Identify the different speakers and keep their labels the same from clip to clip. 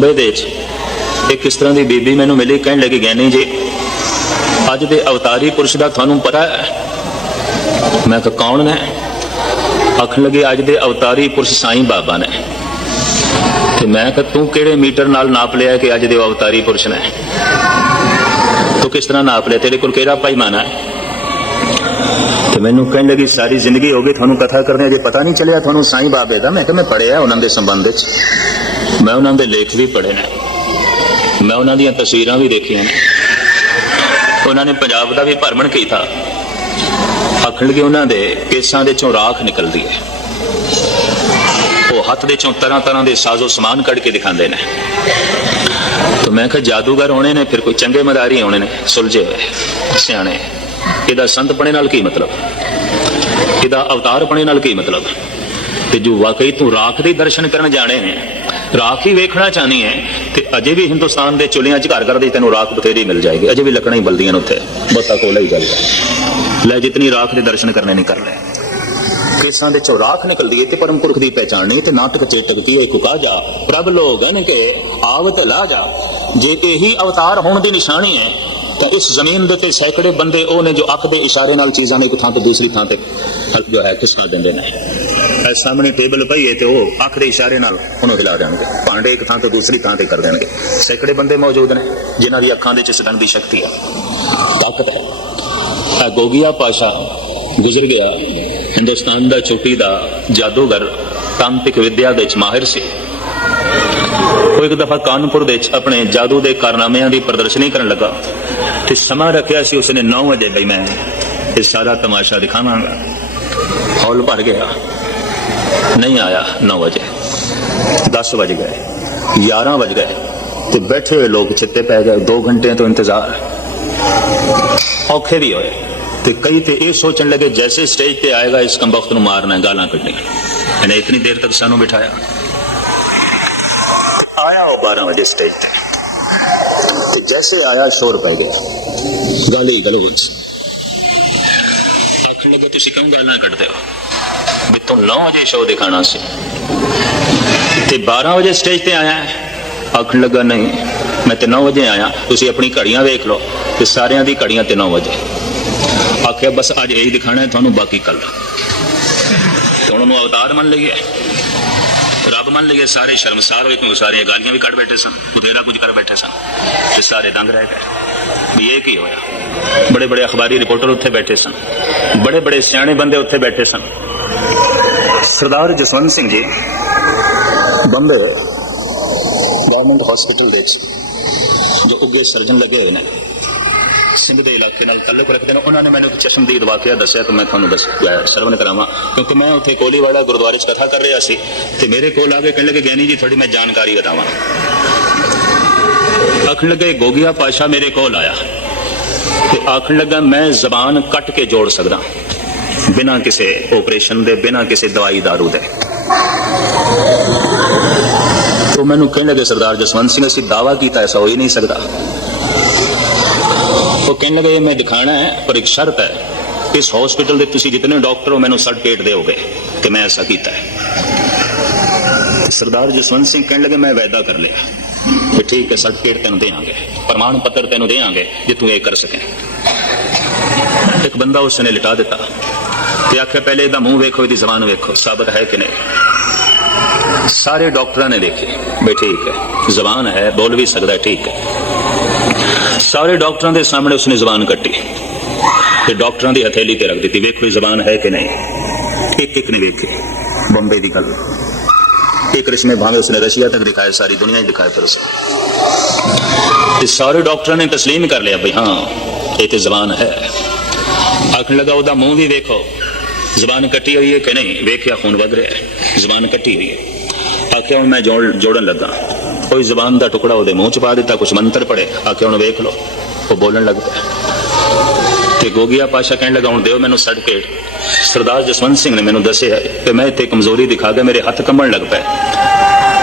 Speaker 1: ਬੰਬੇ ਦੇ ਵਿੱਚ ਇੱਕ ਇਸ ਤਰ੍ਹਾਂ ਦੀ ਬੀਬੀ ਮੈਨੂੰ ਮਿਲੀ ਕਹਿਣ ਲੱਗੀ ਗਿਆਨੀ ਜੀ, ਅੱਜ ਦੇ ਅਵਤਾਰੀ ਪੁਰਸ਼ ਦਾ ਤੁਹਾਨੂੰ ਪਤਾ ਹੈ। ਮੈਂ ਕਿਹਾ, ਕੌਣ ਨੇ? ਆਖਣ ਲੱਗੇ, ਅੱਜ ਦੇ ਅਵਤਾਰੀ ਪੁਰਸ਼ ਸਾਈਂ ਬਾਬਾ ਨੇ। ਤੇ ਮੈਂ ਕਿਹਾ, ਤੂੰ ਕਿਹੜੇ ਮੀਟਰ ਨਾਲ ਨਾਪ ਲਿਆ ਕਿ ਅੱਜ ਦੇ ਅਵਤਾਰੀ ਪੁਰਸ਼ ਨੇ? ਤੂੰ ਕਿਸ ਤਰ੍ਹਾਂ ਨਾਪ ਲਿਆ? ਤੇਰੇ ਕੋਲ ਕਿਹੜਾ ਪੈਮਾਨਾ ਹੈ? ਤੇ ਮੈਨੂੰ ਕਹਿਣ ਲੱਗੀ, ਸਾਰੀ ਜ਼ਿੰਦਗੀ ਹੋ ਗਈ, ਤੁਹਾਨੂੰ ਕਥਾ ਕਰਨੇ ਅਜੇ ਪਤਾ ਨਹੀਂ ਚੱਲਿਆ, ਤੁਹਾਨੂੰ ਸਾਈਂ ਬਾਬੇ ਦਾ? ਮੈਂ ਕਿਹਾ, ਮੈਂ ਪੜਿਆ ਉਹਨਾਂ ਦੇ ਸੰਬੰਧ ਵਿੱਚ। ਮੈਂ ਉਹਨਾਂ ਦੇ ਲੇਖ ਵੀ ਪੜ੍ਹੇ ਨੇ। ਮੈਂ ਉਹਨਾਂ ਦੀਆਂ ਤਸਵੀਰਾਂ ਵੀ ਦੇਖੀਆਂ ਨੇ। ਉਹਨਾਂ ਨੇ ਪੰਜਾਬ ਦਾ ਵੀ ਭਰਮਣ ਕੀਤਾ। ਆਖਣ ਲੱਗੇ ਉਹਨਾਂ ਦੇ ਕੇਸਾਂ ਦੇ ਚੋਂ ਰਾਖ ਨਿਕਲਦੀ ਹੈ। ਉਹ ਹੱਥ ਦੇ ਚੋਂ ਤਰ੍ਹਾਂ ਤਰ੍ਹਾਂ ਦੇ ਸਾਜ਼ੋ ਸਮਾਨ ਕੱਢ ਕੇ ਦਿਖਾਉਂਦੇ ਨੇ। ਤਾਂ ਮੈਂ ਕਿਹਾ, ਜਾਦੂਗਰ ਹੋਣੇ ਨੇ, ਫਿਰ ਕੋਈ ਚੰਗੇ ਮਦਾਰੀ ਹੋਣੇ ਨੇ, ਸੁਲਝੇ ਹੋਏ, ਸਿਆਣੇ। ਇਹਦਾ ਸੰਤ ਪਣੇ ਨਾਲ ਕੀ ਮਤਲਬ? ਇਹਦਾ ਅਵਤਾਰ ਪਣੇ ਨਾਲ ਕੀ ਮਤਲਬ? ਤੇ ਜੋ ਵਾਕਈ ਤੂੰ ਰਾਖ ਦੇ ਦਰਸ਼ਨ ਕਰਨ ਜਾਣੇ ਨੇ ਰਾਖ ਹੀ ਵੇਖਣਾ ਚਾਹਨੀ ਹੈ ਤੇ ਅਜੇ ਵੀ ਹਿੰਦੁਸਤਾਨ ਦੇ ਚੁੱਲ੍ਹਿਆਂ 'ਚ ਘਰ ਘਰ ਦੇ ਤੈਨੂੰ ਰਾਖ ਬਥੇਰੀ ਮਿਲ ਜਾਏਗੀ। ਅਜੇ ਵੀ ਲੱਕੜਾਂ ਹੀ ਬਲਦੀਆਂ ਨੇ ਉੱਥੇ। ਬੱਤਾ ਕੋਲਾ ਹੀ ਚੱਲਦਾ ਲੈ ਜਿਤਨੀ ਰਾਖ ਦੇ ਦਰਸ਼ਨ ਕਰਨੇ ਨਹੀਂ ਕਰ ਲੈ। ਕੇਸਾਂ ਦੇ ਚੋਂ ਨਿਕਲਦੀ ਹੈ ਤੇ ਪਰਮ ਪੁਰਖ ਦੀ ਪਹਿਚਾਣਨੀ ਤੇ ਨਾਟਕ ਚੇਟਕਦੀ ਹੈ ਕੁਕਾ ਜਾ। ਪ੍ਰਭ ਲੋਗਨ ਕੇ ਆਵਤ ਲਾ ਜਾ। ਜੇ ਇਹੀ ਅਵਤਾਰ ਹੋਣ ਦੀ ਨਿਸ਼ਾਨੀ ਹੈ ਤਾਂ ਇਸ ਜ਼ਮੀਨ ਦੇ ਉੱਤੇ ਸੈਂਕੜੇ ਬੰਦੇ ਉਹ ਨੇ ਜੋ ਅੱਖ ਦੇ ਇਸ਼ਾਰੇ ਨਾਲ ਚੀਜ਼ਾਂ ਨੂੰ ਇੱਕ ਥਾਂ ਤੋਂ ਦੂਸਰੀ ਥਾਂ ਤੇ ਜੋ ਹੈ ਖਿਸਕਾ ਦਿੰਦੇ ਨੇ। ਇਹ ਸਾਹਮਣੇ ਟੇਬਲ ਪਈ ਹੈ ਤੇ ਉਹ ਅੱਖ ਦੇ ਇਸ਼ਾਰੇ ਨਾਲ ਉਹਨੂੰ ਹਿਲਾ ਦੇਣਗੇ। ਭਾਂਡੇ ਇੱਕ ਥਾਂ ਤੋਂ ਦੂਸਰੀ ਥਾਂ ਤੇ ਕਰ ਦੇਣਗੇ। ਸੈਂਕੜੇ ਬੰਦੇ ਮੌਜੂਦ ਨੇ, ਜਿਨ੍ਹਾਂ ਦੀ ਅੱਖਾਂ ਦੇ ਚਿਸਕਣ ਦੀ ਸ਼ਕਤੀ ਹੈ ਤਾਕਤ ਹੈ। ਇਹ ਗੋਗੀਆ ਪਾਸ਼ਾ ਗੁਜ਼ਰ ਗਿਆ। ਹਿੰਦੁਸਤਾਨ ਦਾ ਚੋਟੀ ਦਾ ਜਾਦੂਗਰ ਤਾਂਤਰਿਕ ਵਿਦਿਆ ਦੇ ਵਿੱਚ ਮਾਹਿਰ ਸੀ। ਉਹ ਇੱਕ ਦਫਾ ਕਾਨਪੁਰ ਦੇ ਵਿੱਚ ਆਪਣੇ ਜਾਦੂ ਦੇ ਕਾਰਨਾਮਿਆਂ ਦੀ ਪ੍ਰਦਰਸ਼ਨੀ ਕਰਨ ਲੱਗਾ ਤੇ ਸਮਾਂ ਰੱਖਿਆ ਸੀ ਉਸਨੇ 9 ਵਜੇ ਬਈ ਮੈਂ ਇਹ ਸਾਰਾ ਤਮਾਸ਼ਾ ਦਿਖਾਵਾਂਗਾ। ਹੌਲ ਭਰ ਗਿਆ। ਨਹੀਂ ਆਇਆ 9 ਵਜੇ 10 ਵਜ ਗਏ 11 ਵਜ ਗਏ ਤੇ ਬੈਠੇ ਹੋਏ ਲੋਕ ਚਿੱਤੇ ਪੈ ਗਏ 2 ਘੰਟਿਆਂ ਤੋਂ ਇੰਤਜ਼ਾਰ ਔਖੇ ਵੀ ਹੋਏ ਤੇ ਕਈ ਤੇ ਇਹ ਸੋਚਣ ਲੱਗੇ ਜੈਸੇ ਸਟੇਜ ਤੇ ਆਏਗਾ ਇਸ ਕੰਬਖਤ ਨੂੰ ਮਾਰਨਾ ਹੈ, ਗਾਲਾਂ ਕੱਢਣੀਆਂ ਇਹਨੇ ਇਤਨੀ ਦੇਰ ਤੱਕ ਸਾਨੂੰ ਬਿਠਾਇਆ ਆਇਆ ਉਹ 12 ਵਜੇ ਸਟੇਜ ਤੇ ਤੇ ਜੈਸੇ ਆਇਆ ਸ਼ੋਰ ਪੈ ਗਿਆ ਗਾਲੀ ਗਲੋਚ ਆਖਣ ਲੱਗੇ ਤੁਸੀਂ ਕਿਉਂ ਗਾਲਾਂ ਕੱਢਦੇ ਹੋ ਵੀ ਤੂੰ 9 ਵਜੇ ਸ਼ੋਅ ਦਿਖਾਣਾ ਸੀ। ਤੇ 12 ਵਜੇ ਸਟੇਜ ਤੇ ਆਇਆ। ਆਖਣ ਲੱਗਾ, ਨਹੀਂ, ਮੈਂ ਤੇ 9 ਵਜੇ ਆਇਆ। ਤੁਸੀਂ ਆਪਣੀ ਘੜੀਆਂ ਵੇਖ ਲਓ। ਤੇ ਸਾਰਿਆਂ ਦੀ ਘੜੀਆਂ ਤੇ 9 ਵਜੇ। ਆਖਿਆ, ਬਸ ਅੱਜ ਇਹੀ ਦਿਖਾਣਾ ਹੈ, ਤੁਹਾਨੂੰ ਬਾਕੀ ਕੱਲ ਹੁਣ ਉਹਨੂੰ ਅਵਤਾਰ ਮੰਨ ਲਈਏ। ਰੱਬ ਮੰਨ ਲਈਏ, ਸਾਰੇ ਸ਼ਰਮਸਾਰ ਹੋਏ, ਕਿਉਂਕਿ ਸਾਰੀਆਂ ਗਾਲੀਆਂ ਵੀ ਕੱਢ ਬੈਠੇ ਸਨ। ਬਥੇਰਾ ਕੁਝ ਕਰ ਬੈਠੇ ਸਨ। ਤੇ ਸਾਰੇ ਦੰਗ ਰਹਿ ਗਏ। ਵੀ ਇਹ ਕੀ ਹੋਇਆ? ਬੜੇ ਬੜੇ ਅਖਬਾਰੀ ਰਿਪੋਰਟਰ ਉੱਥੇ ਬੈਠੇ ਸਨ। ਬੜੇ ਬੜੇ ਸਿਆਣੇ ਬੰਦੇ ਉੱਥੇ ਬੈਠੇ ਸਨ। ਸਰਦਾਰ ਜਸਵੰਤ ਸਿੰਘ ਜੀ, ਬੰਬੇ ਗਵਰਨਮੈਂਟ ਹਸਪੀਟਲ ਦੇ ਵਿੱਚ, ਜੋ ਉੱਗੇ ਸਰਜਨ ਲੱਗੇ ਹੋਏ ਨੇ, ਸਿੰਘ ਦੇ ਇਲਾਕੇ ਨਾਲ ਤਾਲੁਕ ਰੱਖਦੇ ਨੇ, ਉਹਨਾਂ ਨੇ ਮੈਨੂੰ ਇੱਕ ਚਸ਼ਮਦੀਦ ਵਾਕਿਆ ਦੱਸਿਆ ਤੇ ਮੈਂ ਤੁਹਾਨੂੰ ਦੱਸ ਸਰਵਨ ਕਰਾਵਾਂ, ਕਿਉਂਕਿ ਮੈਂ ਉੱਥੇ ਕੋਲੀਵਾੜਾ ਗੁਰਦੁਆਰੇ 'ਚ ਕਥਾ ਕਰ ਰਿਹਾ ਸੀ ਤੇ ਮੇਰੇ ਕੋਲ ਆ ਕੇ ਕਹਿਣ ਲੱਗੇ ਗਿਆਨੀ ਜੀ ਥੋੜੀ ਮੈਂ ਜਾਣਕਾਰੀ ਬਤਾਵਾਂ ਆਖਣ ਲੱਗੇ, ਗੋਗਿਆ ਪਾਸ਼ਾ ਮੇਰੇ ਕੋਲ ਆਇਆ। ਤੇ ਆਖਣ ਲੱਗਾ, ਮੈਂ ਜ਼ਬਾਨ ਕੱਟ ਕੇ ਜੋੜ ਸਕਦਾ। ਬਿਨਾਂ ਕਿਸੇ ਆਪਰੇਸ਼ਨ ਦੇ, ਬਿਨਾਂ ਕਿਸੇ ਦਵਾਈ ਦਾਰੂ ਦੇ। ਤੋ ਮੈਨੂੰ ਕਹਿਣ ਲੱਗੇ ਸਰਦਾਰ ਜਸਵੰਤ ਸਿੰਘ, ਅਸੀਂ ਦਾਵਾ ਕੀਤਾ, ਐਸਾ ਹੋ ਹੀ ਨਹੀਂ ਸਕਦਾ। ਉਹ ਕਹਿਣ ਲੱਗੇ ਮੈਂ ਦਿਖਾਣਾ ਹੈ, ਪਰ ਇੱਕ ਸ਼ਰਤ ਹੈ ਇਸ ਹਸਪੀਟਲ ਦੇ ਤੁਸੀਂ ਜਿਤਨੇ ਡਾਕਟਰ ਹੋ, ਮੈਨੂੰ ਸਰਟੀਫਿਕੇਟ ਦਿਓਗੇ ਕਿ ਮੈਂ ਐਸਾ ਕੀਤਾ ਹੈ। ਸਰਦਾਰ ਜਸਵੰਤ ਸਿੰਘ ਕਹਿਣ ਲੱਗੇ, ਮੈਂ ਵਾਅਦਾ ਕਰ ਲਿਆ ਕਿ ਠੀਕ ਹੈ ਸਰਟੀਫਿਕੇਟ ਤੈਨੂੰ ਦੇਵਾਂਗੇ, ਪ੍ਰਮਾਣ ਪੱਤਰ ਤੈਨੂੰ ਦੇਵਾਂਗੇ, ਜੇ ਤੂੰ ਇਹ ਕਰ ਸਕੇ। ਇੱਕ ਬੰਦਾ ਉਸਨੇ ਲਿਟਾ ਦਿੱਤਾ। ਤੇ ਆਖਿਆ ਪਹਿਲੇ ਇਹਦਾ ਮੂੰਹ ਵੇਖੋ ਇਹਦੀ ਜ਼ਬਾਨ ਵੇਖੋ ਸਾਬਤ ਹੈ ਕਿ ਨਹੀਂ ਸਾਰੇ ਡਾਕਟਰਾਂ ਨੇ ਦੇਖੇ ਬਈ ਠੀਕ ਹੈ ਜ਼ਬਾਨ ਹੈ ਬੋਲ ਵੀ ਸਕਦਾ ਹੈ, ਠੀਕ ਹੈ ਸਾਰੇ ਡਾਕਟਰਾਂ ਦੇ ਸਾਹਮਣੇ ਉਸਨੇ ਜ਼ਬਾਨ ਕੱਟੀ ਤੇ ਡਾਕਟਰਾਂ ਦੀ ਹਥੇਲੀ ਤੇ ਰੱਖ ਦਿੱਤੀ ਵੇਖੋ ਇਹ ਜ਼ਬਾਨ ਹੈ ਕਿ ਨਹੀਂ ਇੱਕ ਇੱਕ ਨੇ ਵੇਖੀ ਬੰਬੇ ਦੀ ਗੱਲ ਇਹ ਕ੍ਰਿਸ਼ਮੇ ਭਾਵੇਂ ਉਸਨੇ ਰਸ਼ੀਆ ਤੱਕ ਦਿਖਾਇਆ ਸਾਰੀ ਦੁਨੀਆ 'ਚ ਦਿਖਾਇਆ ਫਿਰ ਉਸੇ ਤੇ ਸਾਰੇ ਡਾਕਟਰਾਂ ਨੇ ਤਸਲੀਮ ਕਰ ਲਿਆ ਬਈ ਹਾਂ ਇਹ ਤੇ ਜ਼ਬਾਨ ਹੈ ਆਖਣ ਲੱਗਾ ਉਹਦਾ ਮੂੰਹ ਵੀ ਵੇਖੋ ਜ਼ਬਾਨ ਕੱਟੀ ਹੋਈ ਹੈ ਕਿ ਨਹੀਂ? ਵੇਖਿਆ, ਖੂਨ ਵਗ ਰਿਹਾ ਹੈ। ਜ਼ਬਾਨ ਕੱਟੀ ਹੋਈ ਹੈ। ਆਖਿਆ, ਹੁਣ ਮੈਂ ਜੋੜਨ ਲੱਗਾ। ਕੋਈ ਜ਼ਬਾਨ ਦਾ ਟੁਕੜਾ ਉਹਦੇ ਮੂੰਹ ਚ ਪਾ ਦਿੱਤਾ ਕੁਝ ਮੰਤਰ ਪੜੇ ਆਖਿਆ, ਹੁਣ ਵੇਖ ਲਓ। ਉਹ ਬੋਲਣ ਲੱਗ ਪਿਆ। ਤੇ ਗੋਗਿਆ ਪਾਸ਼ਾ ਕਹਿਣ ਲੱਗਾ, ਹੁਣ ਦਿਓ ਮੈਨੂੰ ਸਰਟੀਫਿਕੇਟ। ਸਰਦਾਰ ਜਸਵੰਤ ਸਿੰਘ ਨੇ ਮੈਨੂੰ ਦੱਸਿਆ ਕਿ ਮੈਂ ਇੱਥੇ ਕਮਜ਼ੋਰੀ ਦਿਖਾ ਕੇ ਮੇਰੇ ਹੱਥ ਕੰਬਣ ਲੱਗ ਪਏ